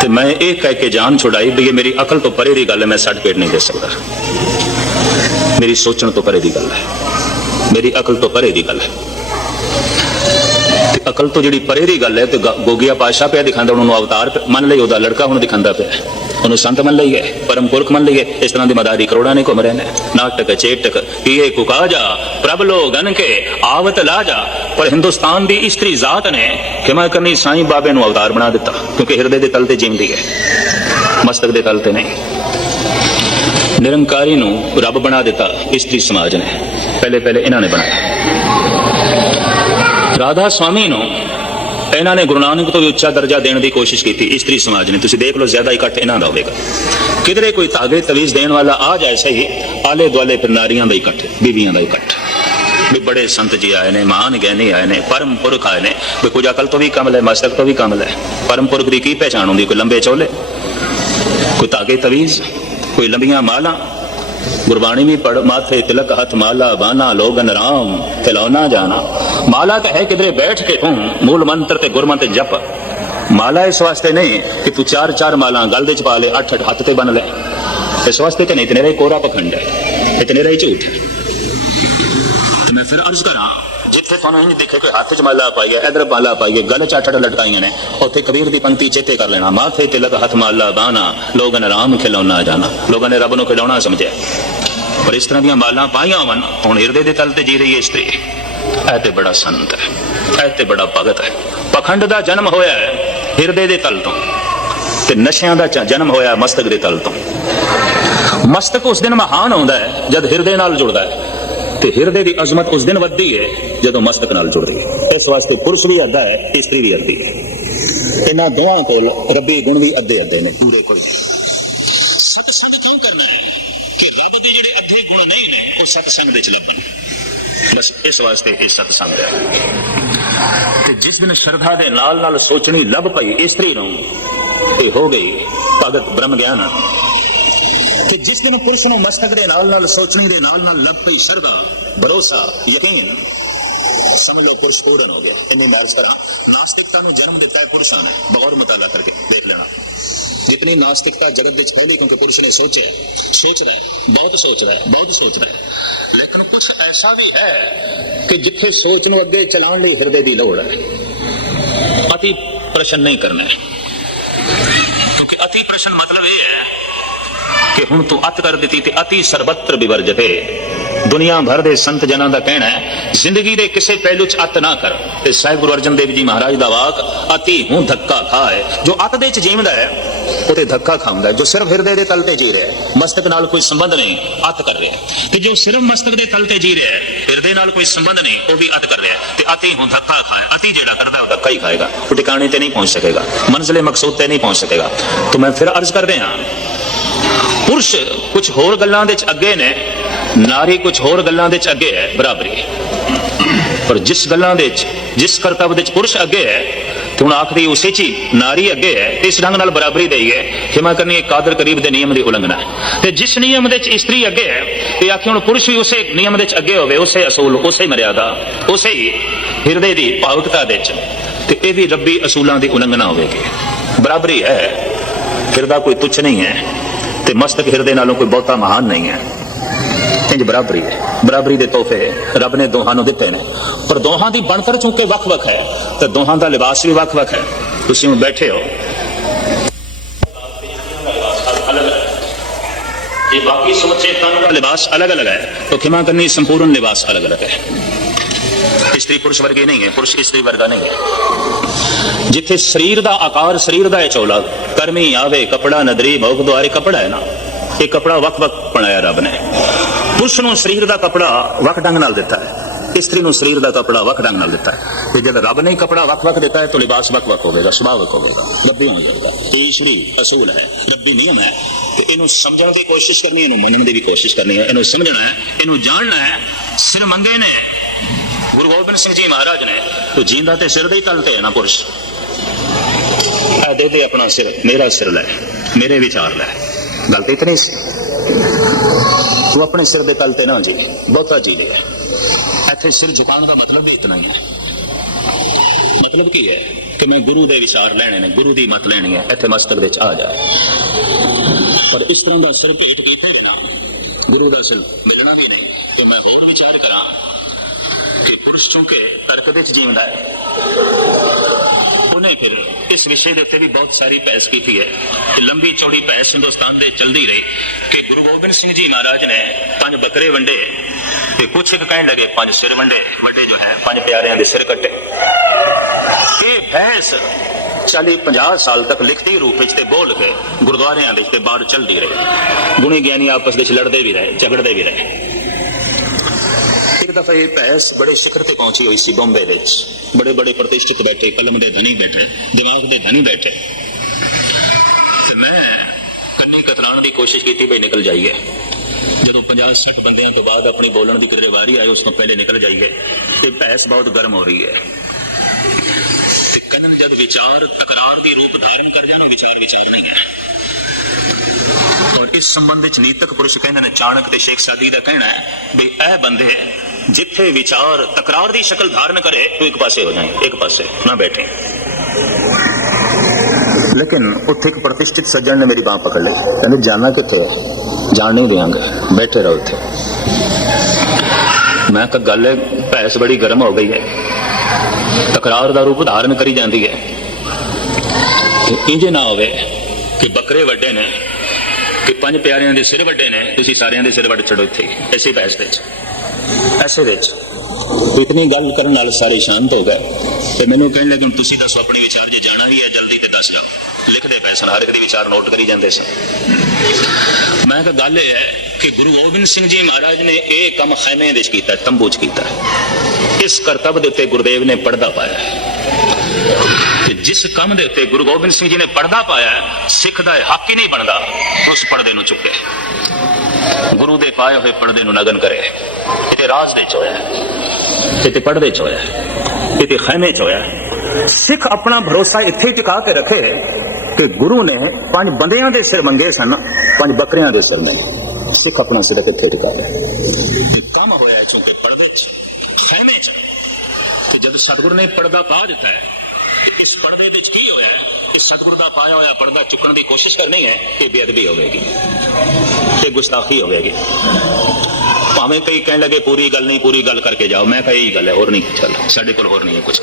Speaker 1: ਤੇ ਮੈਂ ਇਹ ਕਹਿ ਕੇ ਜਾਨ ਛੁਡਾਈ ਵੀ ਇਹ ਮੇਰੀ ਅਕਲ ਤੋਂ ਪਰੇ ਦੀ ਗੱਲ ਹੈ, ਮੈਂ ਸਰਟੀਫਿਕੇਟ ਨਹੀਂ ਦੇ ਸਕਦਾ। ਮੇਰੀ ਸੋਚਣ ਤੋਂ ਪਰੇ ਦੀ ਗੱਲ ਹੈ। ਮੇਰੀ ਅਕਲ ਤੋਂ ਪਰੇ ਦੀ ਗੱਲ ਹੈ। ਅਕਲ ਤੋਂ ਜਿਹੜੀ ਪਰੇ ਦੀ ਗੱਲ ਹੈ ਤੇ ਗੋਗਿਆ ਪਾਸ਼ਾ ਪਿਆ ਦਿਖਾਉਂਦਾ, ਉਹਨੂੰ ਅਵਤਾਰ ਮੰਨ ਲਈ ਉਹਦਾ ਲੜਕਾ ਹੁਣ ਦਿਖਾਉਂਦਾ ਪਿਆ। ਉਹਨੂੰ ਸੰਤ ਮੰਨ ਲਈਏ, ਪਰਮ ਪੁਰਖ ਮੰਨ ਲਈਏ। ਇਸ ਤਰ੍ਹਾਂ ਦੇ ਮਦਾਰੀ ਕਰੋੜਾਂ ਨੇ ਘੁੰਮ ਰਹੇ ਨੇ। ਨਾਟਕ, ਚੇਟਕ ਇਹ ਕੁਕਾਜਾ, ਪ੍ਰਭ ਲੋਗਨ ਕੇ, ਆਵਤ ਲਾਜਾ। ਪਰ ਹਿੰਦੁਸਤਾਨ ਦੀ ਇਸਤਰੀ ਜ਼ਾਤ ਨੇ ਖਿਮਾ ਕਰਨੀ ਸਾਈਂ ਬਾਬੇ ਨੂੰ ਅਵਤਾਰ ਬਣਾ ਦਿੱਤਾ, ਕਿਉਂਕਿ ਹਿਰਦੇ ਦੇ ਤਲ ਤੇ ਜਿਉਂਦੀ ਹੈ। ਮਸਤਕ ਦੇ ਤਲ ਤੇ ਨਹੀਂ। ਨਿਰੰਕਾਰੀ ਨੂੰ ਰੱਬ ਬਣਾ ਦਿੱਤਾ ਇਸਤਰੀ ਸਮਾਜ ਨੇ। ਪਹਿਲੇ ਪਹਿਲੇ ਇਹਨਾਂ ਨੇ ਬਣਾਇਆ। ਰਾਧਾ ਸਵਾਮੀ ਨੂੰ ਇਹਨਾਂ ਨੇ ਗੁਰੂ ਨਾਨਕ ਤੋਂ ਵੀ ਉੱਚਾ ਦਰਜਾ ਦੇਣ ਦੀ ਕੋਸ਼ਿਸ਼ ਕੀਤੀ ਇਸਤਰੀ ਸਮਾਜ ਨੇ। ਤੁਸੀਂ ਦੇਖ ਲਓ, ਜ਼ਿਆਦਾ ਇਕੱਠ ਇਹਨਾਂ ਦਾ ਹੋਵੇਗਾ। ਕਿਧਰੇ ਕੋਈ ਤਾਗੇ ਤਵੀਜ਼ ਦੇਣ ਵਾਲਾ ਆ ਜਾਏ ਸਹੀ ਆਲੇ ਦੁਆਲੇ ਫਿਰ ਨਾਰੀਆਂ ਦਾ ਇਕੱਠ ਬੀਬੀਆਂ ਦਾ ਇਕੱਠ। ਵੀ ਬੜੇ ਸੰਤ ਜੀ ਆਏ ਨੇ, ਮਹਾਨ ਗਹਿਣੇ ਆਏ ਨੇ, ਪਰਮ ਪੁਰਖ ਆਏ ਨੇ। ਵੀ ਕੁਝ ਅਕਲ ਤੋਂ ਵੀ ਕਮਲ ਹੈ ਮਸਤਕ ਤੋਂ ਵੀ ਕਮਲ ਹੈ ਪਰਮ ਪੁਰਖ ਦੀ ਕੀ ਪਹਿਚਾਣ ਹੁੰਦੀ? ਕੋਈ ਲੰਬੇ ਚੋਲੇ? ਕੋਈ ਤਾਗੇ ਤਵੀਜ਼? ਕੋਈ ਲੰਬੀਆਂ ਮਾਲਾਂ? ਗੁਰਬਾਣੀ ਵੀ ਪੜ ਮਾਥੇ ਤਿਲਕ ਹੱਥ ਮਾਲਾ, ਬਾਨਾ ਲੋਗਨ ਰਾਮ ਖਿਲੌਣਾ ਜਾਣਾ। ਮਾਲਾ ਤਾਂ ਹੈ ਕਿਧਰੇ ਬੈਠ ਕੇ ਤੂੰ, ਮੂਲ ਮੰਤਰ ਤੇ ਗੁਰਮੰਤ ਜਪ। ਮਾਲਾ ਇਸ ਵਾਸਤੇ ਨਹੀਂ ਕਿ ਤੂੰ ਚਾਰ ਚਾਰ ਮਾਲਾ ਗਲ ਦੇ ਚ ਪਾ ਲੈ, ਅੱਠ ਅੱਠ ਹੱਥ ਤੇ ਬੰਨ ਲੈ। ਇਸ ਵਾਸਤੇ ਕਿ ਨਹੀਂ ਤੇਰੇ ਕੋਰਾ ਪਖੰਡ ਹੈ ਇਹ ਤੇਰਾ ਹੀ ਝੂਠ ਹੈ। ਮੈਂ ਫਿਰ ਅਰਜ਼ ਕਰਾਂ। ਜਿੱਥੇ ਤੁਹਾਨੂੰ ਇੰਜ ਦਿਖੇ ਕੋਈ ਹੱਥ 'ਚ ਮਾਲਾ ਪਾਈ ਹੈ, ਇਧਰ ਮਾਲਾ ਪਾਈ ਹੈ, ਗਲ 'ਚ ਅੱਠ ਲਟਕਾਈਆਂ ਨੇ, ਉੱਥੇ ਕਬੀਰ ਦੀ ਪੰਕਤੀ ਚੇਤੇ ਕਰ ਲੈਣਾ, ਮਾਥੇ ਤਿਲਕ ਹੱਥ ਮਾਲਾ ਬਾਣਾ ਲੋਗਨ ਰਾਮ ਖਿਲਾਉਣਾ ਜਾਣਾ, ਲੋਕਾਂ ਨੇ ਰੱਬ ਨੂੰ ਖਿਲਾਉਣਾ ਸਮਝਿਆ। ਪਰ ਇਸ ਤਰ੍ਹਾਂ ਦੀਆਂ ਮਾਲਾਂ ਪਾਈਆਂ ਹਨ ਹੁਣ ਹਿਰਦੇ ਦੇ ਤਲ ਤੇ ਜੀ ਰਹੀ ਹੈ ਇਸਤਰੀ। ਇਹ ਤੇ ਬੜਾ ਸੰਤ ਹੈ, ਇਹ ਤੇ ਬੜਾ ਭਗਤ ਹੈ। ਪਖੰਡ ਦਾ ਜਨਮ ਹੋਇਆ ਹੈ ਹਿਰਦੇ ਦੇ ਤਲ ਤੋਂ, ਤੇ ਨਸ਼ਿਆਂ ਦਾ ਜਨਮ ਹੋਇਆ ਮਸਤਕ ਦੇ ਤਲ ਤੋਂ। ਮਸਤਕ ਉਸ ਦਿਨ ਮਹਾਨ ਹੁੰਦਾ ਹੈ, ਜਦ ਹਿਰਦੇ ਨਾਲ ਜੁੜਦਾ ਹੈ। ਤੇ ਹਿਰਦੇ ਦੀ ਅਜ਼ਮਤ ਉਸ ਦਿਨ ਵੱਧਦੀ ਹੈ ਜਦੋਂ ਮਸਤਕ ਨਾਲ ਜੁੜਦੀ ਹੈ ਇਸ ਵਾਸਤੇ ਪੁਰਸ਼ ਵੀ ਅੱਧਾ ਹੈ ਇਸਤਰੀ ਵੀ ਅੱਧੀ ਹੈ ਇਹਨਾਂ ਦੋਹਾਂ ਕੋਲ ਰੱਬੀ ਗੁਣ ਵੀ ਅੱਧੇ ਅੱਧੇ ਨੇ ਪੂਰੇ ਕੋਈ ਨਹੀਂ। ਸਤ ਸਤ ਕਿਉਂ ਕਰਨਾ ਹੈ? ਕਿ ਰੱਬ ਦੇ ਜਿਹੜੇ ਅੱਧੇ ਗੁਣ ਨਹੀਂ ਨੇ ਉਹ ਸਤਸੰਗ ਵਿੱਚ ਲੱਭਣ ਬਸ ਇਸ ਵਾਸਤੇ ਇਹ ਸਤਸੰਗ ਹੈ। ਤੇ ਜਿਸ ਦਿਨ ਸ਼ਰਧਾ ਦੇ ਨਾਲ ਨਾਲ ਸੋਚਣੀ ਲੱਭ ਪਈ ਇਸਤਰੀ ਨੂੰ ਇਹ ਹੋ ਗਈ ਭਗਤ ਬ੍ਰਹਮ ਗਿਆਨ ਕਿ ਜਿਸ ਦਿਨ ਪੁਰਸ਼ ਨੂੰ ਮਸਤਕ ਦੇ ਨਾਲ ਨਾਲ ਸੋਚਣੀ ਦੇ ਨਾਲ ਨਾਲ ਲੱਭ ਪਈ ਸ਼ਰਧਾ ਭਰੋਸਾ, ਯਕੀਨ। ਸਮਝ ਲਓ ਪੁਰਸ਼ ਪੂਰਨ ਹੋ ਗਿਆ ਇੰਨੇ ਮਾਰਸ ਕਰਾਂ। ਨਾਸਤਿਕਤਾ ਨੂੰ ਜਨਮ ਦਿੱਤਾ ਹੈ ਪੁਰਸ਼ਾਂ ਨੇ, ਬਗੌਰ ਮਤਾਲਾ ਕਰਕੇ, ਦੇਖ ਲੈਣਾ। ਜਿਤਨੀ ਨਾਸਤਿਕਤਾ ਜਗਤ ਵਿੱਚ ਪਹਿਲੇ ਕਿਉਂਕਿ ਪੁਰਸ਼ ਨੇ ਸੋਚਿਆ ਸੋਚ ਰਿਹਾ ਬਹੁਤ ਸੋਚ ਰਿਹਾ ਬਹੁਤ ਸੋਚ ਰਿਹਾ ਲੇਕਿਨ ਕੁਝ ਐਸਾ ਵੀ ਹੈ ਕਿ ਜਿੱਥੇ ਸੋਚ ਨੂੰ ਅੱਗੇ ਚਲਾਉਣ ਲਈ ਹਿਰਦੇ ਦੀ ਲੋੜ ਹੈ। ਅਤੀ ਪ੍ਰਸ਼ਨ ਨਹੀਂ ਕਰਨਾ। ਹੈ ਕਿ ਹੁਣ ਤੂੰ ਅਤ ਕਰ ਦਿੱਤੀ ਤੇ ਅਤੀ ਸਰਬੱਤਰ ਵਿਵਰਜਤੇ ਦੁਨੀਆ ਭਰ ਦੇ ਸੰਤ ਜਨਾਂ ਦਾ ਕਹਿਣਾ ਹੈ, ਜ਼ਿੰਦਗੀ ਦੇ ਕਿਸੇ ਪਹਿਲੂ 'ਚ ਅਤ ਨਾ ਕਰ। ਤੇ ਸਾਹਿਬ ਗੁਰੂ ਅਰਜਨ ਦੇਵ ਜੀ ਮਹਾਰਾਜ ਦਾ ਵਾਕ, ਅਤੀ ਹੂੰ ਧੱਕਾ ਖਾਏ। ਜੋ ਅਤ ਦੇ 'ਚ ਜੀਵਦਾ ਹੈ, ਉਹ ਧੱਕਾ ਖਾਂਦਾ ਜੋ ਸਿਰਫ ਹਿਰਦੇ ਦੇ ਤਲ ਤੇ ਜੀ ਰਿਹਾ ਹੈ, ਮਸਤਕ ਨਾਲ ਕੋਈ ਸੰਬੰਧ ਨਹੀਂ, ਅਤ ਕਰ ਰਿਹਾ ਤੇ ਜੋ ਸਿਰਫ ਮਸਤਕ ਦੇ ਤਲ ਤੇ ਜੀ ਰਿਹਾ ਹੈ, ਹਿਰਦੇ ਨਾਲ ਕੋਈ ਸੰਬੰਧ ਨਹੀਂ, ਉਹ ਵੀ ਅਤ ਕਰ ਰਿਹਾ ਤੇ ਅਤੀ ਹੂੰ ਧੱਕਾ ਖਾਏ, ਅਤੀ ਜਿਹੜਾ ਕਰਦਾ ਉਹ ਧੱਕਾ ਹੀ ਖਾਏਗਾ। ਉਹ ਟਿਕਾਣੇ ਤੇ ਨਹੀਂ ਪਹੁੰਚ ਸਕੇਗਾ, ਮੰਜ਼ਲੇ ਮਕਸੂਦ ਤੇ ਨਹੀਂ ਪਹੁੰਚ ਸਕੇਗਾ। ਤਾਂ ਮੈਂ ਫਿਰ ਅਰਜ਼ ਕਰਦੇ ਹਾਂ ਪੁਰਸ਼ ਕੁਝ ਹੋਰ ਗੱਲਾਂ ਦੇ ਚ ਅੱਗੇ ਨੇ, ਨਾਰੀ ਕੁਝ ਹੋਰ ਗੱਲਾਂ ਦੇ ਚ ਅੱਗੇ ਹੈ, ਬਰਾਬਰੀ। ਪਰ ਜਿਸ ਗੱਲਾਂ ਦੇ ਚ, ਜਿਸ ਕਰਤੱਵ ਦੇ ਚ ਪੁਰਸ਼ ਅੱਗੇ ਹੈ, ਤੇ ਹੁਣ ਆਖਰੀ ਉਸੇ ਚ ਹੀ ਨਾਰੀ ਅੱਗੇ ਹੈ, ਤੇ ਇਸ ਢੰਗ ਨਾਲ ਬਰਾਬਰੀ ਦੇਈ ਹੈ ਖਿਮਾ ਕਰਨੀ ਇੱਕ ਕਾਦਰ ਕਰੀਬ ਦੇ ਨਿਯਮ ਦੀ ਉਲੰਘਣਾ ਹੈ। ਤੇ ਜਿਸ ਨਿਯਮ ਦੇ ਚ ਇਸਤਰੀ ਅੱਗੇ ਹੈ, ਤੇ ਆਖੀ ਹੁਣ ਪੁਰਸ਼ ਵੀ ਉਸੇ ਨਿਯਮ ਦੇ ਚ ਅੱਗੇ ਹੋਵੇ, ਉਸੇ ਅਸੂਲ, ਉਸੇ ਮਰਿਆਦਾ, ਉਸੇ ਹੀ ਹਿਰਦੇ ਦੀ ਭਾਵੁਕਤਾ ਦੇ ਚ, ਤੇ ਇਹ ਵੀ ਰੱਬੀ ਅਸੂਲਾਂ ਦੀ ਉਲੰਘਣਾ ਹੋਵੇਗੀ। ਬਰਾਬਰੀ ਹੈ ਹਿਰਦਾ ਕੋਈ ਤੁੱਛ ਨਹੀਂ ਹੈ। ਤੇ ਮਸਤਕ ਹਿਰਦੇ ਨਾਲੋਂ ਕੋਈ ਬਹੁਤਾ ਮਹਾਨ ਨਹੀਂ ਹੈ ਇੰਜ ਬਰਾਬਰੀ ਹੈ ਬਰਾਬਰੀ ਦੇ ਤੋਹਫੇ ਰੱਬ ਨੇ ਦੋਹਾਂ ਨੂੰ ਦਿੱਤੇ ਨੇ ਪਰ ਦੋਹਾਂ ਦੀ ਬਣਤਰ ਚੁੱਕੇ ਵੱਖ-ਵੱਖ ਹੈ ਤੇ ਦੋਹਾਂ ਦਾ ਲਿਬਾਸ ਵੀ ਵੱਖ-ਵੱਖ ਹੈ ਤੁਸੀਂ ਹੁਣ ਬੈਠੇ ਹੋ ये बाकी समूचे तन का लिबास अलग अलग है तो खिमा करनी संपूर्ण लिबास अलग अलग है स्त्री पुरुष वर्गे नहीं है पुरुष स्त्री वर्गा नहीं है ਜਿੱਥੇ ਸਰੀਰ ਦਾ ਆਕਾਰ ਸਰੀਰ ਦਾ ਹੈ ਚੋਲਾ, ਕਰਮੀ ਆਵੇ ਕਪੜਾ ਨਦਰੀ ਮੋਖ ਦੁਆਰੇ ਕਪੜਾ ਹੈ ਨਾ, ਇਹ ਕਪੜਾ ਵਕ-ਵਕ ਬਣਾਇਆ ਰੱਬ ਨੇ। ਪੁਰਸ਼ ਨੂੰ ਸਰੀਰ ਦਾ ਕਪੜਾ ਵਕ ਢੰਗ ਨਾਲ ਦਿੱਤਾ ਹੈ ਇਸਤਰੀ ਨੂੰ ਸਰੀਰ ਦਾ ਕਪੜਾ ਵਕ ਢੰਗ ਨਾਲ ਦਿੱਤਾ ਹੈ। ਤੇ ਜਦ ਰੱਬ ਨੇ ਕਪੜਾ ਵਕ-ਵਕ ਦਿੱਤਾ ਹੈ, ਤਾਂ ਲਿਬਾਸ ਵਕ-ਵਕ ਹੋਵੇਗਾ, ਸੁਭਾਵਕ ਹੋਵੇਗਾ, ਰੱਬੀ ਹੋ ਜਾਵੇਗਾ ਇਹ ਈਸ਼ਵਰੀ ਅਸੂਲ ਹੈ, ਰੱਬੀ ਨਿਯਮ ਹੈ, ਤੇ ਇਹਨੂੰ ਸਮਝਣ ਦੀ ਕੋਸ਼ਿਸ਼ ਕਰਨੀ ਇਹਨੂੰ ਮੰਨਣ ਦੀ ਵੀ ਕੋਸ਼ਿਸ਼ ਕਰਨੀ ਹੈ, ਇਹਨੂੰ ਸਮਝਣਾ ਹੈ, ਇਹਨੂੰ ਜਾਣਨਾ ਹੈ, ਸਿਰ ਮੰਗੇ ਨੇ। ਗੁਰੂ ਗੋਬਿੰਦ ਸਿੰਘ ਜੀ ਮਹਾਰਾਜ ਨੇ ਤੂੰ ਜਿੰਦਾ ਤੇ ਸਿਰ ਦੇ ਹੀ ਤਲ ਤੇ ਹੈ ਨਾ ਪੁਰਸ਼। ਆ ਦੇ ਦੇ ਆਪਣਾ ਸਿਰ, ਮੇਰਾ ਸਿਰ ਲੈ, ਮੇਰੇ ਵਿਚਾਰ ਲੈ। ਗੱਲ ਤੇ ਇਤਨੀ ਸੀ। ਤੂੰ ਆਪਣੇ ਸਿਰ ਦੇ ਤਲ ਤੇ ਨਾ ਜੀ ਬਹੁਤਾ ਜੀ ਲੈ ਇੱਥੇ ਸਿਰ ਝੁਕਾਉਣ ਦਾ ਮਤਲਬ ਇਤਨਾ ਹੀ ਹੈ। ਮਤਲਬ ਕੀ ਹੈ ਕਿ ਮੈਂ ਗੁਰੂ ਦੇ ਵਿਚਾਰ ਲੈਣੇ ਨੇ, ਗੁਰੂ ਦੀ ਮਤ ਲੈਣੀ ਹੈ, ਇੱਥੇ ਮਸਤਕ ਵਿੱਚ ਆ ਜਾ। ਪਰ ਇਸ ਤਰ੍ਹਾਂ ਦਾ ਸਿਰ ਭੇਟ ਕੀਤਾ ਨਾ ਗੁਰੂ ਦਾ ਸਿਰ ਮਿਲਣਾ ਵੀ ਨਹੀਂ ਕਿ ਮੈਂ ਹੋਰ ਵਿਚਾਰ ਕਰਾਂ। ਕਿ ਪੁਰਸ਼ ਚੁੰਕੇ। ਤਰਕ ਵਿੱਚ ਜੀਵਦਾ ਹੈ। ਉਹਨੇ ਫਿਰ ਇਸ ਵਿਸ਼ੇ ਦੇ ਉੱਤੇ ਵੀ ਬਹੁਤ ਸਾਰੀ ਬਹਿਸ ਕੀਤੀ ਹੈ ਕਿ ਲੰਬੀ ਚੌੜੀ ਬਹਿਸ ਹਿੰਦੁਸਤਾਨ ਦੇ ਚਲਦੀ ਰਹੀ ਕਿ ਗੁਰੂ ਗੋਬਿੰਦ ਸਿੰਘ ਜੀ ਮਹਾਰਾਜ ਨੇ ਪੰਜ ਬੱਕਰੇ ਵੰਡੇ ਤੇ ਕੁਛ ਇੱਕ ਕਹਿਣ ਲੱਗੇ ਪੰਜ ਸਿਰ ਵੰਡੇ। ਵੱਡੇ ਜੋ ਹੈ ਪੰਜ ਪਿਆਰਿਆਂ ਦੇ ਸਿਰ ਕੱਟੇ। ਇਹ ਬਹਿਸ 40 50 ਸਾਲ ਤੱਕ ਲਿਖਤੀ ਰੂਪ ਵਿੱਚ ਤੇ ਬੋਲ ਕੇ ਗੁਰਦੁਆਰਿਆਂ ਵਿੱਚ ਤੇ ਬਾਹਰ ਚੱਲਦੀ ਰਹੀ। ਗੁਣੀ ਗਿਆਨੀ ਆਪਸ ਵਿੱਚ ਲੜਦੇ ਵੀ ਰਹੇ ਝਗੜਦੇ ਵੀ ਰਹੇ। ਇੱਕ ਦਫਾ ਇਹ ਬਹਿਸ ਬੜੇ ਸ਼ਿਖਰ ਤੇ ਪਹੁੰਚੀ ਹੋਈ ਸੀ ਵਿੱਚ। ਬੜੇ ਬੜੇ ਪ੍ਰਤਿਸ਼ਠਿਤ ਬੈਠੇ, ਕਲਮ ਦੇ ਧਨੀ ਬੈਠੇ, ਦਿਮਾਗ ਦੇ ਧਨੀ ਬੈਠੇ। ਤੇ ਮੈਂ ਕੰਨੀ ਕਤਰਾਉਣ ਦੀ ਕੋਸ਼ਿਸ਼ ਕੀਤੀ, ਭਈ ਨਿਕਲ ਜਾਈਏ। ਜਦੋਂ 50 60 ਬੰਦਿਆਂ ਤੋਂ ਬਾਅਦ ਆਪਣੀ ਬੋਲਣ ਦੀ ਕਿਧਰੇ ਵਾਰੀ ਆਈ, ਉਸ ਤੋਂ ਪਹਿਲੇ ਨਿਕਲ ਜਾਈਏ। ਤੇ ਬਹਿਸ ਬਹੁਤ ਗਰਮ ਹੋ ਰਹੀ ਹੈ। ਤੇ ਕੰਨ ਜਦ ਵਿਚਾਰ, ਤਕਰਾਰ ਦੀ ਰੂਪ ਧਾਰਨ ਕਰ ਜਾਣ, ਉਹ ਵਿਚਾਰ ਵਿਚਾਰ ਨਹੀਂ ਹੈ। ਔਰ ਇਸ ਸੰਬੰਧ ਵਿੱਚ ਨੀਤਕ ਪੁਰਸ਼ ਕਹਿੰਦੇ ਨੇ, ਚਾਣਕ ਤੇ ਸ਼ੇਖ ਸਾਦੀ ਦਾ ਕਹਿਣਾ ਹੈ ਵੀ ਇਹ ਬੰਦੇ ਜਿੱਥੇ ਵਿਚਾਰ, ਤਕਰਾਰ ਦੀ ਸ਼ਕਲ ਧਾਰਨ ਕਰੇ, ਉਹ ਇੱਕ ਪਾਸੇ ਹੋ ਜਾਏ, ਇੱਕ ਪਾਸੇ, ਨਾ ਬੈਠੇ। ਲੇਕਿਨ ਉੱਥੇ ਇੱਕ ਪ੍ਰਤਿਸ਼ਠਿਤ ਸੱਜਣ ਨੇ ਮੇਰੀ ਬਾਹ ਪਕੜ ਲਈ। ਕਹਿੰਦੇ, ਜਾਣਾ ਕਿੱਥੇ ਹੈ? ਜਾਣ ਨਹੀਂ ਦੇਵਾਂਗੇ ਬੈਠੇ ਰਹੋ ਉੱਥੇ। ਮੈਂ ਕਿਹਾ, ਗੱਲ ਭੈਸ ਬੜੀ ਗਰਮ ਹੋ ਗਈ ਹੈ। ਤਕਰਾਰ ਦਾ ਰੂਪ ਧਾਰਨ ਕਰੀ ਜਾਂਦੀ ਹੈ। ਤੇ ਇੰਜ ਨਾ ਹੋਵੇ ਕਿ ਬੱਕਰੇ ਵੱਡੇ ਨੇ ਪੰਜ ਪਿਆਰਿਆਂ ਦੇ ਸਿਰ ਵੱਡੇ ਨੇ, ਤੁਸੀਂ ਸਾਰਿਆਂ ਦੇ ਸਿਰ ਵੱਢ ਛੱਡੋ ਇੱਥੇ। ਐਸੇ ਬਹਿਸ ਦੇ ਵਿੱਚ। ਐਸੇ ਵਿੱਚ। ਇਤਨੀ ਗੱਲ ਕਰਨ ਨਾਲ ਸਾਰੇ ਸ਼ਾਂਤ ਹੋ ਗਏ। ਤੇ ਮੈਨੂੰ ਕਹਿਣ ਲੱਗੇ ਤੁਸੀਂ ਦੱਸੋ, ਆਪਣੀ ਵਿਚਾਰ ਜੇ ਜਾਣਾ ਹੀ ਹੈ, ਜਲਦੀ ਤੇ ਦੱਸ ਜਾਓ ਲਿਖਦੇ ਪਏ ਸਨ, ਹਰ ਇੱਕ ਦੇ ਵਿਚਾਰ ਨੋਟ ਕਰੀ ਜਾਂਦੇ ਸਨ। ਮੈਂ ਕਿਹਾ, ਗੱਲ ਇਹ ਹੈ ਕਿ ਗੁਰੂ ਗੋਬਿੰਦ ਸਿੰਘ ਜੀ ਮਹਾਰਾਜ ਨੇ ਇਹ ਕੰਮ ਖੈਮੇ ਵਿੱਚ ਕੀਤਾ, ਤੰਬੂ 'ਚ ਕੀਤਾ। ਇਸ ਕਰਤੱਵ ਦੇ ਉੱਤੇ ਗੁਰਦੇਵ ਨੇ ਪਰਦਾ ਪਾਇਆ। ਜਿਸ ਕੰਮ ਦੇ ਉੱਤੇ ਗੁਰੂ ਗੋਬਿੰਦ ਸਿੰਘ ਜੀ ਨੇ ਪਰਦਾ ਪਾਇਆ ਸਿੱਖ ਦਾ ਇਹ ਹੱਕ ਹੀ ਨਹੀਂ ਬਣਦਾ ਉਸ ਪਰਦੇ ਨੂੰ ਚੁੱਕੇ ਗੁਰੂ ਦੇ ਪਾਏ ਹੋਏ ਪਰਦੇ ਨੂੰ ਨਗਨ ਕਰੇ ਇਹ ਰਾਜ ਦੇ ਚ ਹੋਇਆ ਹੈ। ਪਰਦੇ ਚ ਹੋਇਆ ਹੈ। ਖੈਮੇ ਚ ਹੋਇਆ ਸਿੱਖ ਆਪਣਾ ਭਰੋਸਾ ਇੱਥੇ ਹੀ ਟਿਕਾ ਕੇ ਰੱਖੇ ਕਿ ਗੁਰੂ ਨੇ ਪੰਜ ਬੰਦਿਆਂ ਦੇ ਸਿਰ ਮੰਗੇ ਸਨ, ਪੰਜ ਬੱਕਰਿਆਂ ਦੇ ਸਿਰ ਨਹੀਂ ਸਿੱਖ ਆਪਣਾ ਸਿਰ ਕਿੱਥੇ ਟਿਕਾ ਰਿਹਾ ਕੰਮ ਹੋਇਆ ਹੈ ਚੁੰਗਾ ਪਰਦੇ ਚ ਖੈਮੇ ਚ ਕਿ ਜਦ ਸਤਿਗੁਰ ਨੇ ਪਰਦਾ ਪਾ ਦਿੱਤਾ ਹੈ ਇਸ ਪਰਦੇ ਵਿੱਚ ਕੀ ਹੋਇਆ ਹੈ? ਕਿ ਸਤਿਗੁਰ ਦਾ ਪਾਇਆ ਹੋਇਆ ਪਰਦਾ ਚੁੱਕਣ ਦੀ ਕੋਸ਼ਿਸ਼ ਕਰਨੀ ਹੈ ਕਿ ਬੇਅਦਬੀ ਹੋਵੇਗੀ ਤੇ ਗੁਸਤਾਖੀ ਹੋਵੇਗੀ ਭਾਵੇਂ ਕਈ ਕਹਿਣ ਲੱਗੇ, ਪੂਰੀ ਗੱਲ ਨਹੀਂ, ਪੂਰੀ ਗੱਲ ਕਰਕੇ ਜਾਓ। ਮੈਂ ਕਹਾਂ ਇਹੀ ਗੱਲ ਹੈ, ਹੋਰ ਨਹੀਂ। ਚੱਲ, ਸਾਡੇ ਕੋਲ ਹੋਰ ਨਹੀਂ ਹੈ ਕੁਝ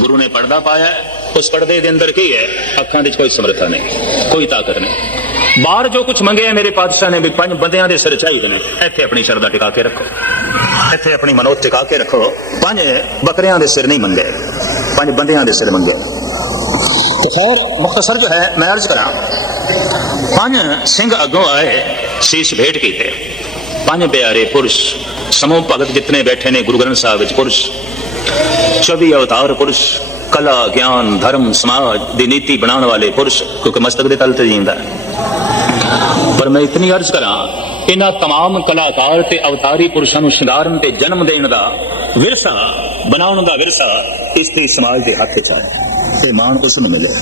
Speaker 1: ਗੁਰੂ ਨੇ ਪਰਦਾ ਪਾਇਆ ਉਸ ਪਰਦੇ ਦੇ ਅੰਦਰ ਕੀ ਹੈ? ਅੱਖਾਂ ਵਿੱਚ ਕੋਈ ਸਮਰੱਥਾ ਨਹੀਂ, ਕੋਈ ਤਾਕਤ ਨਹੀਂ। ਬਾਹਰ ਜੋ ਕੁਝ ਮੰਗਿਆ ਮੇਰੇ ਪਾਤਸ਼ਾਹ ਨੇ, ਵੀ ਪੰਜ ਬੰਦਿਆਂ ਦੇ ਸਿਰ ਚਾਹੀਦੇ ਨੇ, ਇੱਥੇ ਆਪਣੀ ਸ਼ਰਧਾ ਟਿਕਾ ਕੇ ਰੱਖੋ। ਇੱਥੇ ਆਪਣੀ ਮਨੋਤ ਟਿਕਾ ਕੇ ਰੱਖੋ। ਪੰਜ ਬੱਕਰਿਆਂ ਦੇ ਸਿਰ ਨਹੀਂ ਮੰਗੇ। ਪੰਜ ਬੰਦਿਆਂ ਦੇ ਸਿਰ ਮੰਗੇ। तो खैर मुख्तसर जो है मैं अर्ज करा ਪੰਜ ਸਿੰਘ ਅੱਗੋਂ ਆਏ ਸੀਸ ਭੇਟ ਕੀਤੇ ਪੰਜ ਪਿਆਰੇ ਪੁਰਸ਼ ਸਮੂਹ ਭਗਤ ਜਿਤਨੇ ਬੈਠੇ ਨੇ ਗੁਰੂ ਗ੍ਰੰਥ ਸਾਹਿਬ ਵਿੱਚ ਪੁਰਸ਼ 24 ਅਵਤਾਰ ਪੁਰਸ਼ ਕਲਾ ਗਿਆਨ ਧਰਮ ਸਮਾਜ ਦੀ ਨੀਤੀ ਬਣਾਉਣ ਵਾਲੇ ਪੁਰਸ਼ ਕਿਉਂਕਿ ਮਸਤਕ ਦੇ ਤਲ ਤੇ ਜਿੰਦਾ ਪਰ ਮੈਂ ਇਤਨੀ ਅਰਜ਼ ਕਰਾਂ ਇਹਨਾਂ तमाम ਕਲਾਕਾਰ ਤੇ ਅਵਤਾਰੀ ਪੁਰਸ਼ਾਂ ਨੂੰ ਸ਼ਿੰਗਾਰਨ ਤੇ ਜਨਮ ਦੇਣ ਦਾ ਵਿਰਸਾ ਬਣਾਉਣ ਦਾ ਵਿਰਸਾ ਇਸਤਰੀ ਸਮਾਜ ਦੇ ਹੱਥ 'ਚ ਹੈ ਤੇ ਮਾਣ ਉਸ ਨੂੰ ਮਿਲਿਆ।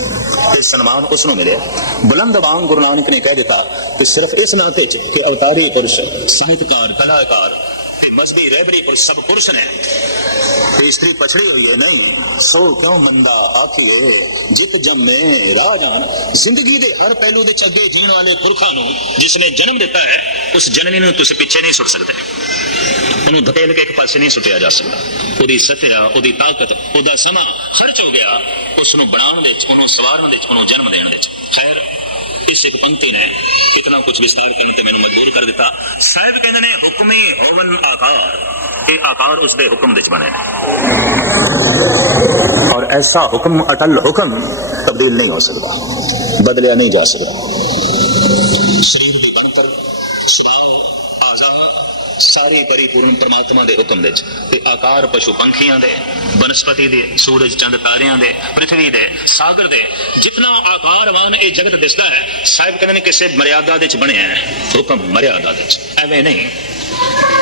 Speaker 1: ਇਹ ਸਨਮਾਨ ਉਸ ਨੂੰ ਮਿਲਿਆ। ਬੁਲੰਦ ਬਾਣ ਗੁਰੂ ਨਾਨਕ ਨੇ ਕਹਿ ਦਿੱਤਾ ਕਿ ਸਿਰਫ ਇਸ ਨਾਤੇ 'ਚ ਕਿ ਅਵਤਾਰੀ ਪੁਰਸ਼, ਸਾਹਿਤਕਾਰ, ਕਲਾਕਾਰ ਤੇ ਮਜ਼ਬੀ ਰਹਿਬਰੀ ਪੁਰਸ਼ ਸਭ ਪੁਰਸ਼ ਨੇ ਤੇ ਇਸਤਰੀ ਪਛੜੀ ਹੋਈ ਹੈ ਸੋ ਕਿਉਂ ਮੰਦਾ ਆਖੀਏ ਜਿਤ ਜੰਮੇ ਰਾਜਾਨ ਜ਼ਿੰਦਗੀ ਦੇ ਹਰ ਪਹਿਲੂ ਦੇ ਚੱਗੇ ਜੀਣ ਵਾਲੇ ਪੁਰਖਾਂ ਨੂੰ ਜਿਸ ਨੇ ਜਨਮ ਦਿੱਤਾ ਹੈ ਉਸ ਜਨਨੀ ਨੂੰ ਤੁਸੀਂ ਪਿੱਛੇ ਨਹੀਂ ਸੁੱਟ ਸਕਦੇ ਉਹਨੂੰ ਧਕੇਲ ਕੇ ਇੱਕ ਪਾਸੇ ਨਹੀਂ ਸੁੱਟਿਆ ਜਾ ਸਕਦਾ ਉਹਦੀ ਸਤਿਆ ਉਹਦੀ ਤਾਕਤ ਉਹਦਾ ਸਮਾਂ ਖਰਚ ਹੋ ਗਿਆ ਉਸ ਨੂੰ ਬਣਾਉਣ ਵਿੱਚ ਉਹਨੂੰ ਸਵਾਰਨ ਵਿੱਚ ਉਹਨੂੰ ਜਨਮ ਦੇਣ ਵਿੱਚ ਖੈਰ ਇਸ ਇੱਕ ਪੰਕਤੀ ਨੇ ਇਤਨਾ ਕੁਝ ਵਿਸਤਾਰ ਕਰਨ ਤੇ ਮੈਨੂੰ ਮਜਬੂਰ ਕਰ ਦਿੱਤਾ ਸਾਹਿਬ ਕਹਿੰਦੇ ਨੇ ਹੁਕਮੇ ਹੋਵਨ ਆਕਾਰ ਇਹ ਆਕਾਰ ਉਸ ਦੇ ਹੁਕਮ ਵਿੱਚ ਬਣੇ ਔਰ ਐਸਾ ਹੁਕਮ ਅਟਲ ਹੁਕਮ ਤਬਦੀਲ ਨਹੀਂ ਹੋ ਸਕਦਾ ਬਦਲਿਆ ਨਹੀਂ ਜਾ ਸਕਦਾ ਸਰੀਰ ਦੀ ਬਣਤਰ ਸੁਭਾਅ ਆਜ਼ਾਦ ਸਾਰੇ ਪਰਿਪੂਰਨ ਪ੍ਰਮਾਤਮਾ ਦੇ ਹੁਕਮ ਵਿੱਚ ਤੇ ਆਕਾਰ ਪਸ਼ੂ ਪੰਖੀਆਂ ਦੇ, ਬਨਸਪਤੀ ਦੇ, ਸੂਰਜ, ਚੰਦ ਤਾਰਿਆਂ ਦੇ ਪ੍ਰithvi ਦੇ, ਸਾਗਰ ਦੇ, ਜਿਤਨਾ ਆਕਾਰਵਾਨ ਇਹ ਜਗਤ ਦਿਸਦਾ ਹੈ, ਸਾਹਿਬ ਕਹਿੰਦੇ ਨੇ ਕਿਸੇ ਮਰਿਆਦਾ ਦੇ ਵਿੱਚ ਬਣਿਆ ਹੈ, ਹੁਕਮ ਮਰਿਆਦਾ ਦੇ ਵਿੱਚ, ਐਵੇਂ ਨਹੀਂ।